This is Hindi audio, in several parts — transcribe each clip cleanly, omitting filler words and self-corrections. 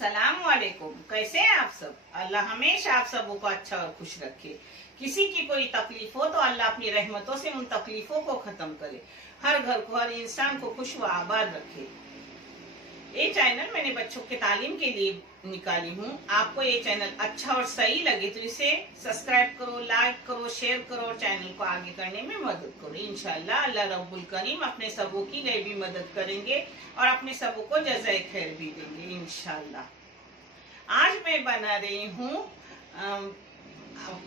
अस्सलाम वालेकुम। कैसे हैं आप सब? अल्लाह हमेशा आप सबों को अच्छा और खुश रखे। किसी की कोई तकलीफ हो तो अल्लाह अपनी रहमतों से उन तकलीफों को खत्म करे, हर घर को, हर इंसान को खुश व आबाद रखे। ये चैनल मैंने बच्चों के तालीम के लिए निकाली हूँ। आपको ये चैनल अच्छा और सही लगे तो इसे सब्सक्राइब करो, लाइक करो, शेयर करो और चैनल को आगे करने में मदद करो। इंशाल्लाह अल्लाह रब्बुल करीम अपने सबों की गैबी मदद करेंगे और अपने सबों को जज़ाए खैर भी देंगे इंशाल्लाह। आज मैं बना रही हूँ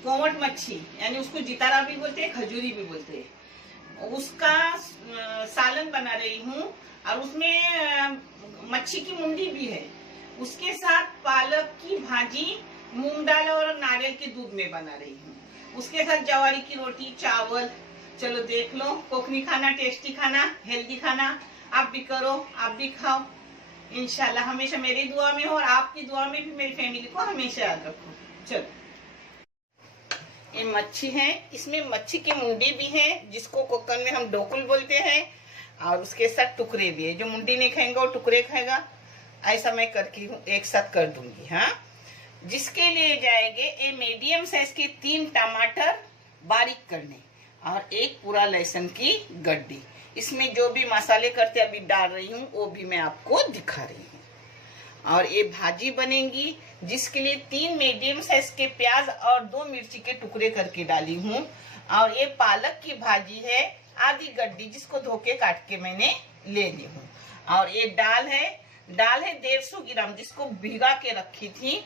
कोमट मच्छी, यानी उसको जितारा भी बोलते हैं, खजूरी भी बोलते हैं। उसका सालन बना रही हूँ और उसमें मच्छी की मुंडी भी है। उसके साथ पालक की भाजी मूंग दाल और नारियल के दूध में बना रही हूँ। उसके साथ जवारी की रोटी, चावल। चलो देख लो, कोकनी खाना, टेस्टी खाना, हेल्दी खाना आप भी करो, आप भी खाओ। इंशाल्लाह हमेशा मेरी दुआ में हो और आपकी दुआ में भी मेरी फैमिली को हमेशा याद रखो। चलो, ये मच्छी है, इसमें मच्छी की मुंडी भी है जिसको कोकन में हम डोकुल बोलते हैं, और उसके साथ टुकड़े भी है। जो मुंडी नहीं खाएगा वो टुकड़े खाएगा। ऐसा मैं करके एक साथ कर दूंगी। हाँ, जिसके लिए जाएंगे ये मीडियम साइज के 3 टमाटर बारीक करने और एक पूरा लहसुन की गड्डी। इसमें जो भी मसाले करते अभी डाल रही हूँ वो भी मैं आपको दिखा रही हूँ। और ये भाजी बनेगी जिसके लिए 3 मीडियम साइज के प्याज और 2 मिर्ची के टुकड़े करके डाली हूँ। और ये पालक की भाजी है, आधी गड्डी, जिसको धो के काट के मैंने ले ली हूँ। और ये दाल है 150 ग्राम, जिसको भिगा के रखी थी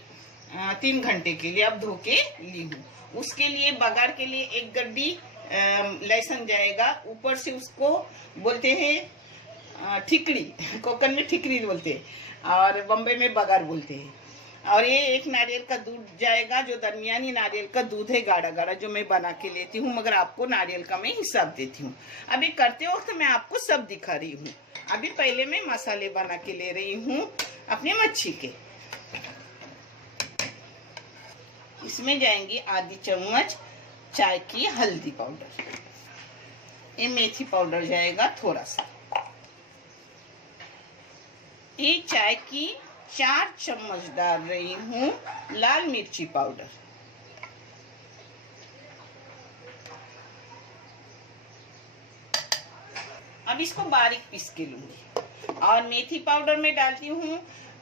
3 घंटे के लिए, अब धो के ली हूँ। उसके लिए बघार के लिए एक गड्डी लहसुन जाएगा। ऊपर से उसको बोलते हैं ठिकड़ी, कोकन में ठिकड़ी बोलते हैं और बम्बई में बघार बोलते हैं। और ये एक नारियल का दूध जाएगा, जो दरमियानी नारियल का दूध है, गाढ़ा गाढ़ा, जो मैं बना के लेती हूँ, मगर आपको नारियल का मैं हिसाब देती हूँ। अभी करते वक्त मैं आपको सब दिखा रही हूँ। अभी पहले मैं मसाले बना के ले रही हूँ अपने मच्छी के। इसमें जाएंगी आधी चम्मच चाय की हल्दी पाउडर, ये मेथी पाउडर जाएगा थोड़ा सा, ये चाय की 4 चम्मच डाल रही हूँ लाल मिर्ची पाउडर, अब इसको बारीक पीस के लूंगी। और मेथी पाउडर में डालती हूँ,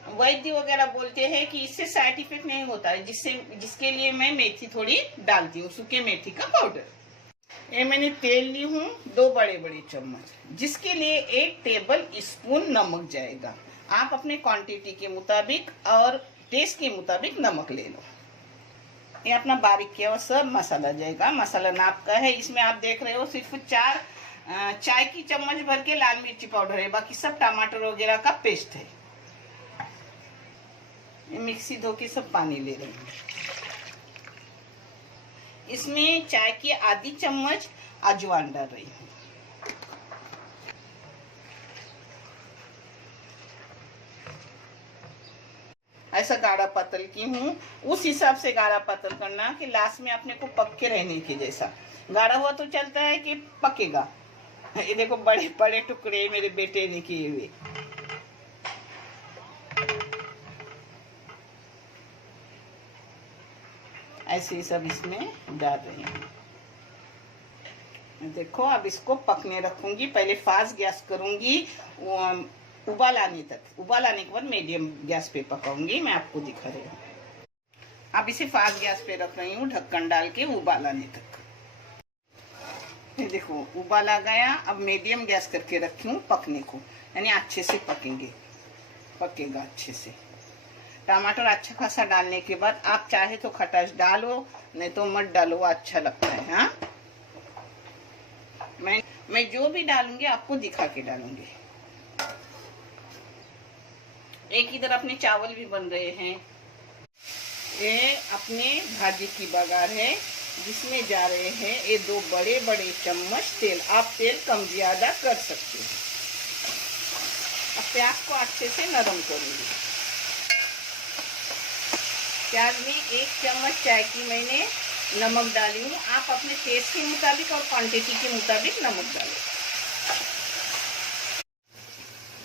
वैद्य वगैरह बोलते हैं कि इससे साइड इफेक्ट नहीं होता है, जिसके लिए मैं मेथी थोड़ी डालती हूँ, सूखे मेथी का पाउडर। ये मैंने तेल ली हूँ 2 बड़े बड़े चम्मच, जिसके लिए 1 टेबल स्पून नमक जाएगा। आप अपने क्वांटिटी के मुताबिक और टेस्ट के मुताबिक नमक ले लो। ये अपना बारीक किया हुआ सब मसाला जाएगा, मसाला नाप का है। इसमें आप देख रहे हो सिर्फ 4 चाय की चम्मच भर के लाल मिर्ची पाउडर है, बाकी सब टमाटर वगैरह का पेस्ट है। मिक्सी धो के सब पानी ले रही हूँ। इसमें चाय की आधी चम्मच अजवाइन डाल रही हूँ। ऐसा गाढ़ा पतल की हूँ, उस हिसाब से गाढ़ा पतल करना कि लास्ट में अपने को पक्के रहने के जैसा। गाढ़ा हुआ तो चलता है कि पकेगा। ये देखो बड़े बड़े टुकड़े मेरे बेटे ने किए हुए। ऐसे ही सब इसमें डाल रही हूँ। देखो अब इसको पकने रखूंगी। पहले फास्ट गैस करूंगी, उबाल आने तक। उबाल आने के बाद मीडियम गैस पे पकाऊंगी। मैं आपको दिखा रही हूँ। अब इसे फास्ट गैस पे रख रही हूँ, ढक्कन डाल के उबाल आने तक। ये देखो उबाल आ गया। अब मीडियम गैस करके रखी हूँ पकने को, यानी अच्छे से पकेगा अच्छे से। टमाटर अच्छा खासा डालने के बाद आप चाहे तो खटास डालो, नहीं तो मत डालो, अच्छा लगता है। हाँ, मैं जो भी डालूंगी आपको दिखा के डालूंगी। एक इधर अपने चावल भी बन रहे हैं। ये अपने भाजी की बघार है, जिसमें जा रहे हैं ये 2 बड़े बड़े चम्मच तेल। आप तेल कम ज्यादा कर सकते हैं। अब प्याज को अच्छे से नरम करूंगी। प्याज में 1 चम्मच चाय की मैंने नमक डाली हूँ। आप अपने टेस्ट के मुताबिक और क्वांटिटी के मुताबिक नमक डालें।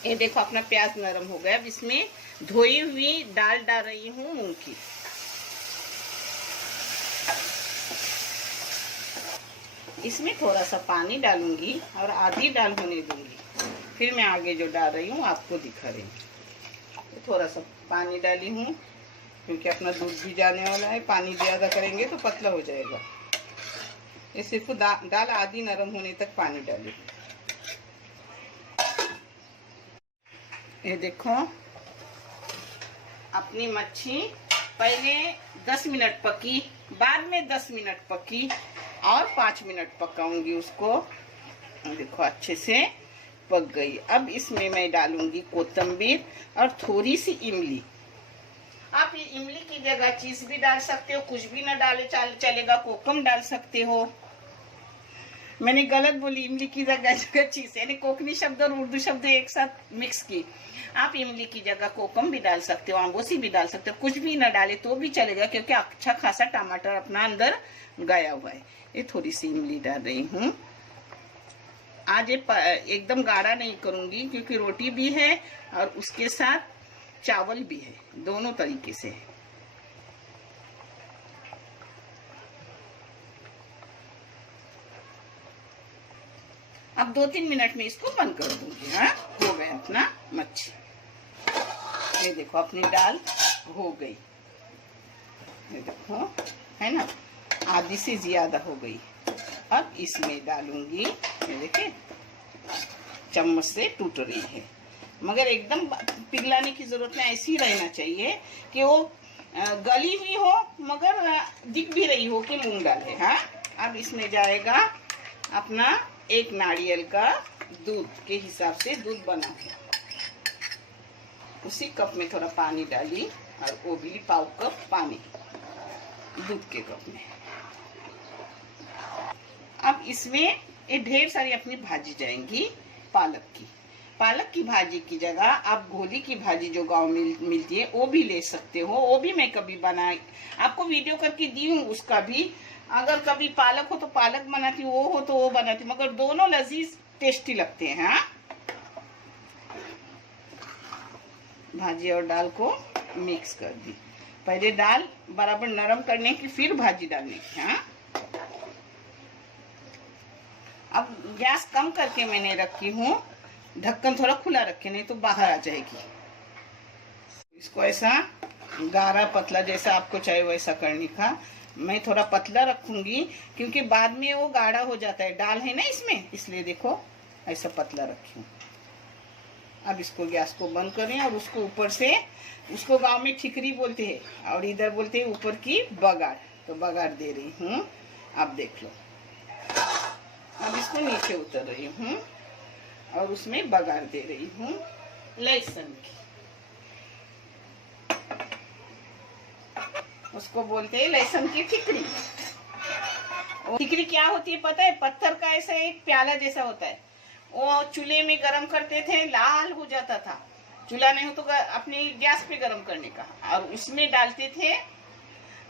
ये देखो अपना प्याज नरम हो गया। अब इसमें धोई हुई दाल डाल रही हूँ मूंग की। इसमें थोड़ा सा पानी डालूंगी और आधी दाल होने दूंगी, फिर मैं आगे जो डाल रही हूँ आपको दिखा रही हूँ। थोड़ा सा पानी डाली हूँ क्योंकि अपना दूध भी जाने वाला है। पानी ज़्यादा करेंगे तो पतला हो जाएगा। ये सिर्फ दाल आधी नरम होने तक पानी डाली। ये देखो अपनी मच्छी पहले 10 मिनट पकी, बाद में 10 मिनट पकी और 5 मिनट पकाऊंगी उसको। देखो अच्छे से पक गई। अब इसमें मैं डालूंगी कोतंबीर और थोड़ी सी इमली। आप ये इमली की जगह चीज भी डाल सकते हो, कुछ भी ना डाले चलेगा, कोकम डाल सकते हो। मैंने गलत बोली, इमली की जगह चीज, यानी कोकनी शब्द और उर्दू शब्द एक साथ मिक्स की। आप इमली की जगह कोकम भी डाल सकते हो, आंगोसी भी डाल सकते हो, कुछ भी ना डाले तो भी चलेगा क्योंकि अच्छा खासा टमाटर अपना अंदर गया हुआ है। ये थोड़ी सी इमली डाल रही हूँ। आज ये एकदम गाढ़ा नहीं करूंगी क्योंकि रोटी भी है और उसके साथ चावल भी है, दोनों तरीके से। अब 2-3 मिनट में इसको बंद कर दूंगी। हाँ, हो गया अपना मच्छी। ये देखो अपनी दाल हो गई, ये देखो है ना, आधी से ज्यादा हो गई। अब इसमें डालूंगी, ये देखिए चम्मच से टूट रही है, मगर एकदम पिघलाने की जरूरत नहीं, ऐसी रहना चाहिए कि वो गली हुई हो मगर दिख भी रही हो कि मूंग दाल है। हाँ, अब इसमें जाएगा अपना 1 नारियल का दूध के हिसाब से दूध बना है। उसी कप में थोड़ा पानी डाली और वो भी पाव कप पानी दूध के कप में। अब इसमें ये ढेर सारी अपनी भाजी जाएंगी पालक की। पालक की भाजी की जगह आप गोली की भाजी जो गांव में मिलती है वो भी ले सकते हो। वो भी मैं कभी बनाई, आपको वीडियो करके दी हूँ उसका भी। अगर कभी पालक हो तो पालक बनाती, वो हो तो वो बनाती, मगर दोनों लजीज टेस्टी लगते हैं। हाँ, भाजी और दाल को मिक्स कर दी। पहले दाल बराबर नरम करने की, फिर भाजी डालने की। हाँ, अब गैस कम करके मैंने रखी हूँ, ढक्कन थोड़ा खुला रखे नहीं तो बाहर आ जाएगी। इसको ऐसा गाढ़ा पतला जैसा आपको चाहिए वैसा करने का। मैं थोड़ा पतला रखूंगी क्योंकि बाद में वो गाढ़ा हो जाता है, दाल है ना इसमें, इसलिए देखो ऐसा पतला रखी हूँ। अब इसको गैस को बंद करें और उसको ऊपर से, उसको गांव में ठिकरी बोलते हैं और इधर बोलते हैं ऊपर की बगाड़, तो बगाड़ दे रही हूँ। अब देख लो, अब इसको नीचे उतर रही हूँ और उसमें बगाड़ दे रही हूँ लहसुन की। उसको बोलते हैं लहसुन की ठिकरी। ठिकरी क्या होती है पता है? पत्थर का ऐसा एक प्याला जैसा होता है, वो चूल्हे में गरम करते थे, लाल हो जाता था। चूल्हा नहीं हो तो अपनी गैस पे गरम करने का, और उसमें डालते थे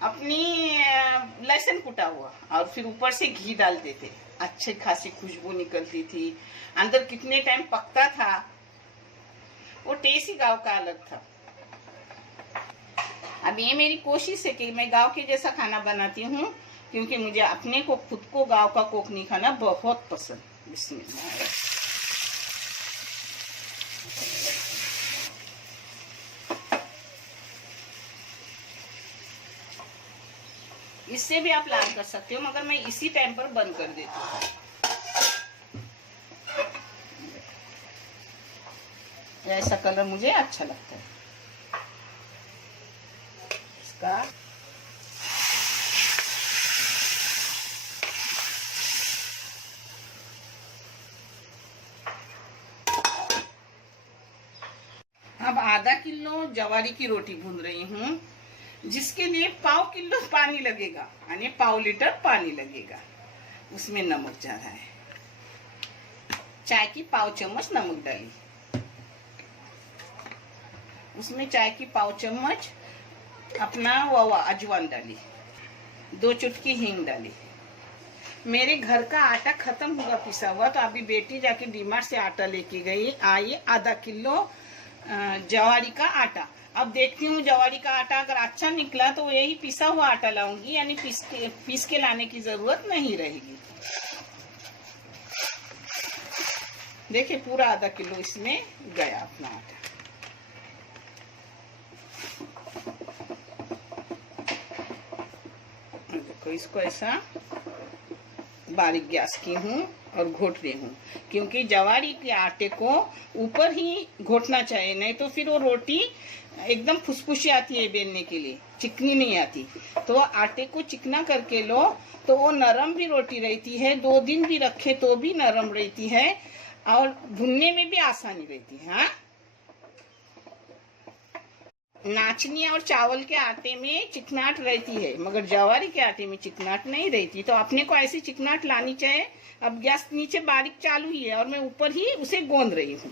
अपनी लहसुन कुटा हुआ और फिर ऊपर से घी डालते थे। अच्छी खासी खुशबू निकलती थी, अंदर कितने टाइम पकता था, वो टेस्ट ही गाँव का अलग था। अब ये मेरी कोशिश है कि मैं गांव के जैसा खाना बनाती हूँ क्योंकि मुझे अपने को खुद को गांव का कोकनी खाना बहुत पसंद। बिस्मिल्लाह। इससे भी आप लाल कर सकते हो मगर मैं इसी टाइम पर बंद कर देती हूँ। ऐसा कलर मुझे अच्छा लगता है इसका। अब आधा किलो जवारी की रोटी भून रही हूँ, जिसके लिए 1/4 किलो पानी लगेगा, यानी 1/4 लीटर पानी लगेगा। उसमें नमक जा रहा है, चाय की 1/4 चम्मच नमक डाली, उसमें चाय की 1/4 चम्मच अपना अजवाइन डाली, 2 चुटकी हींग डाली, मेरे घर का आटा खत्म हुआ पिसा हुआ, तो अभी बेटी जाके डीमार्ट से आटा लेके गई आई, आधा किलो जवारी का आटा। अब देखती हूँ जवारी का आटा अगर अच्छा निकला तो यही पिसा हुआ आटा लाऊंगी, यानी पीस के लाने की जरूरत नहीं रहेगी। देखिए पूरा आधा किलो इसमें गया अपना आटा। देखो इसको ऐसा बारीक गैस की हूँ और घोट रही हूँ, क्योंकि जवारी के आटे को ऊपर ही घोटना चाहिए, नहीं तो फिर वो रोटी एकदम फुसफुसी आती है बेलने के लिए, चिकनी नहीं आती। तो आटे को चिकना करके लो तो वो नरम भी रोटी रहती है, 2 दिन भी रखे तो भी नरम रहती है और भुनने में भी आसानी रहती है। हाँ, नाचनी और चावल के आटे में चिकनाट रहती है, मगर जवारी के आटे में चिकनाट नहीं रहती। तो अपने को ऐसी चिकनाट लानी चाहिए। अब गैस नीचे बारीक चालू ही है और मैं ऊपर ही उसे गोंद रही हूँ,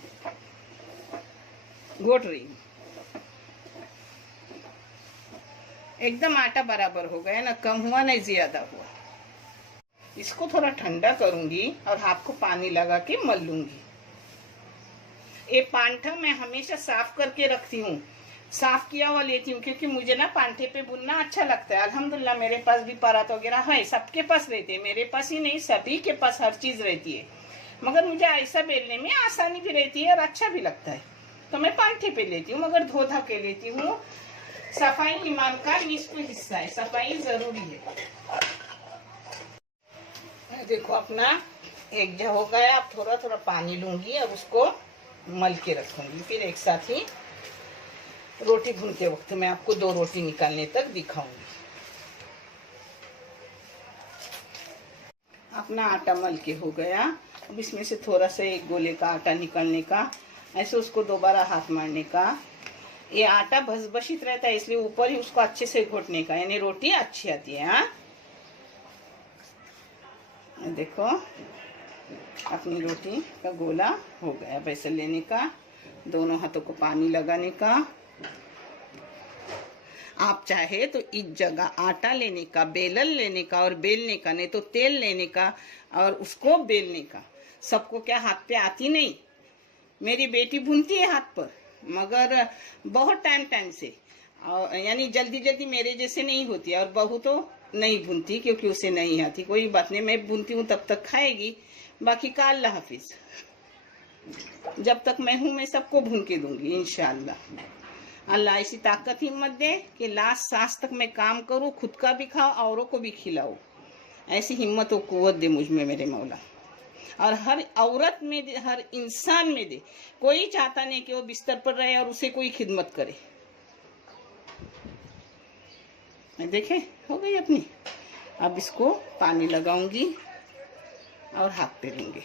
घोट रही हूँ। एकदम आटा बराबर हो गया, ना कम हुआ ना ज्यादा हुआ। इसको थोड़ा ठंडा करूंगी और हाथ को पानी लगा के मल लूंगी। ये पांठा मैं हमेशा साफ करके रखती हूँ, साफ किया हुआ लेती हूँ, क्योंकि मुझे ना पांठे पे बुनना अच्छा लगता है। अल्हम्दुलिल्लाह मेरे पास भी परात वगैरह है, सबके पास रहते हैं, मेरे पास ही नहीं सभी के पास हर चीज रहती है। मगर मुझे ऐसा बेलने में आसानी भी रहती है और अच्छा भी लगता है, तो मैं पांठे पे लेती हूँ, मगर धो धा के लेती हूँ। सफाई ईमान का निस्फ हिस्सा है, सफाई जरूरी है। देखो अपना एक जगह हो गया, अब थोड़ा थोड़ा पानी लूंगी और उसको मल के रखूंगी, फिर एक साथ ही रोटी भूनते वक्त मैं आपको 2 रोटी निकालने तक दिखाऊंगी। अपना आटा मल के हो गया, अब इसमें से थोड़ा सा एक गोले का आटा निकालने का, ऐसे उसको दोबारा हाथ मारने का। ये आटा भसभसित रहता है, इसलिए ऊपर ही उसको अच्छे से घोटने का, यानी रोटी अच्छी आती है। हाँ, देखो अपनी रोटी का गोला हो गया। वैसे लेने का, दोनों हाथों को पानी लगाने का। आप चाहे तो इस जगह आटा लेने का, बेलन लेने का और बेलने का, नहीं तो तेल लेने का और उसको बेलने का। सबको क्या हाथ पे आती नहीं, मेरी बेटी भूनती है हाथ पर, मगर बहुत टाइम से, और यानी जल्दी जल्दी मेरे जैसे नहीं होती, और बहू तो नहीं भूनती क्योंकि उसे नहीं आती। कोई बात नहीं, मैं भूनती हूँ तब तक खाएगी, बाकी का अल्लाह हाफिज। जब तक मैं हूँ मैं सबको भून के दूंगी इंशाअल्लाह। अल्लाह ऐसी ताकत हिम्मत दे कि लास्ट सांस तक मैं काम करूँ, खुद का भी खाऊं, औरों को भी खिलाऊं। ऐसी हिम्मत और कुव्वत दे मुझ में मेरे मौला, और हर औरत में दे, हर इंसान में दे। कोई चाहता नहीं कि वो बिस्तर पर रहे और उसे कोई खिदमत करे। देखे हो गई अपनी। अब इसको पानी लगाऊंगी और हाथ पे लूंगी।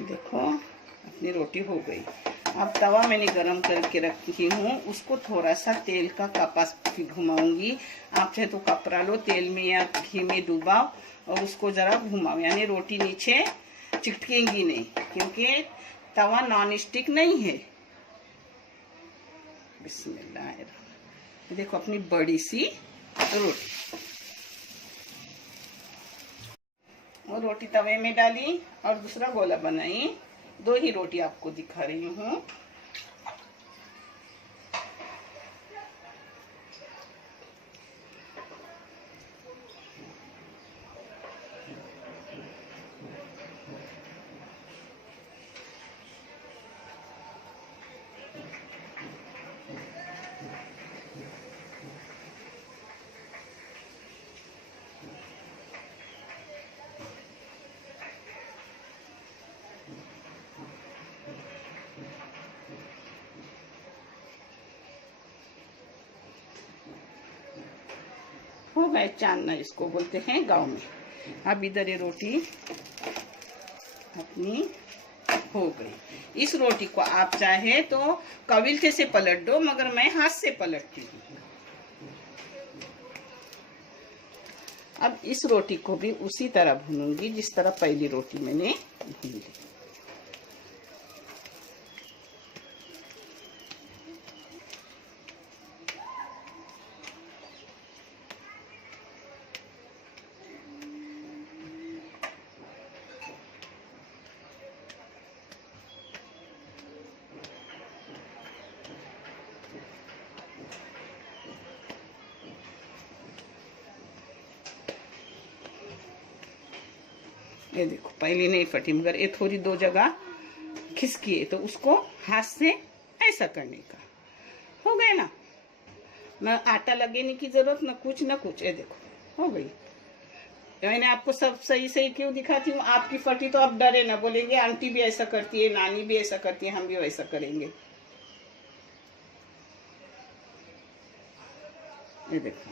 देखो अपनी रोटी हो गई। अब तवा मैंने गरम करके रखी हूँ, उसको थोड़ा सा तेल का कपास घुमाऊंगी। आप चाहे तो कपड़ा लो, तेल में या घी में डुबाओ और उसको जरा घुमाओ, यानी रोटी नीचे चिटकेंगी नहीं, क्योंकि तवा नॉन स्टिक नहीं है। बिस्मिल्लाह। देखो अपनी बड़ी सी रोटी, और रोटी तवे में डाली और दूसरा गोला बनाई। 2 ही रोटी आपको दिखा रही हूँ। हो गए चांदना इसको बोलते हैं गांव में। अब इधर ये रोटी अपनी हो गई। इस रोटी को आप चाहे तो कविल्थे से पलट दो, मगर मैं हाथ से पलटती हूँ। अब इस रोटी को भी उसी तरह भूनूंगी जिस तरह पहली रोटी मैंने भून ली। ये देखो पहले नहीं फटी, मगर ये थोड़ी दो जगह खिसकी है, तो उसको हाथ से ऐसा करने का। हो गया ना, न आटा लगने की जरूरत, न कुछ। ये देखो हो गई। मैंने आपको सब सही सही क्यों दिखाती हूँ। आपकी फटी तो आप डरे ना, बोलेंगे आंटी भी ऐसा करती है, नानी भी ऐसा करती है, हम भी वैसा करेंगे। ये देखो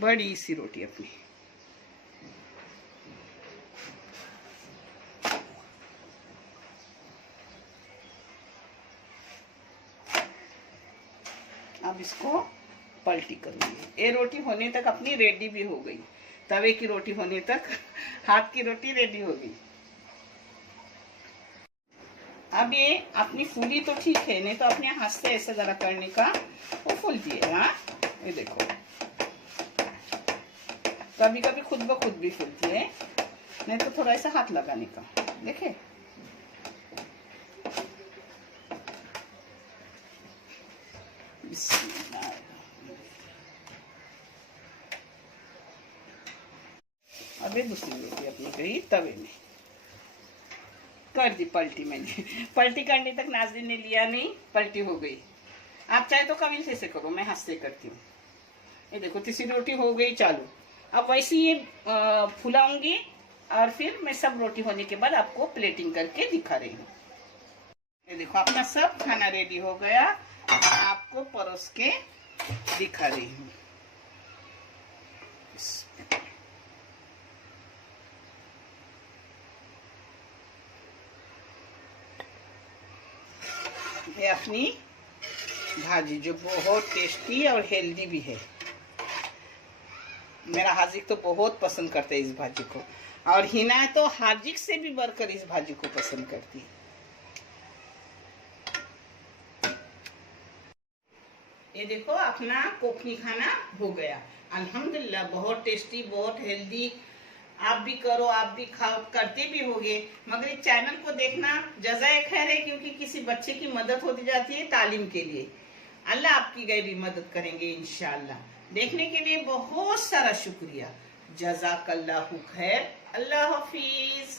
बड़ी सी रोटी अपनी। अब इसको पलटी करूंगी। ये रोटी होने तक अपनी रेडी भी हो गई। तवे की रोटी होने तक हाथ की रोटी रेडी हो गई। अब ये अपनी फूली तो ठीक है, नहीं तो अपने हाथ से ऐसा जरा करने का वो फूलती है। हाँ ये देखो, कभी कभी खुद ब खुद भी फूलती है, नहीं तो थोड़ा ऐसा हाथ लगाने का। देखे अबे दूसरी रोटी अपनी गई तवे में, कर दी पलटी मैंने। पलटी करने तक नाज़रीन ने लिया नहीं, पलटी हो गई। आप चाहे तो कविल्थे से करो, मैं हाथ से करती हूँ। ये देखो तीसरी रोटी हो गई चालू। अब वैसे ये फुलाऊंगी और फिर मैं सब रोटी होने के बाद आपको प्लेटिंग करके दिखा रही हूँ। ये देखो अपना सब खाना रेडी हो गया, आपको परोस के दिखा रही हूँ। ये अपनी भाजी जो बहुत टेस्टी और हेल्दी भी है। मेरा हाजिक तो बहुत पसंद करता है इस भाजी को, और हिना तो हाजिक से भी बढ़कर इस भाजी को पसंद करती है। ये देखो अपना कोकनी खाना हो गया अल्हम्दुलिल्लाह। बहुत टेस्टी, बहुत हेल्दी। आप भी करो, आप भी खाओ, करते भी होगे। मगर इस चैनल को देखना जज़ाए खैर है, क्योंकि किसी बच्चे की मदद होती जाती है तालीम के लिए। अल्लाह आपकी गए भी मदद करेंगे इंशाअल्लाह। देखने के लिए बहुत सारा शुक्रिया। जज़ाकल्लाहु खैर। अल्लाह हाफिज।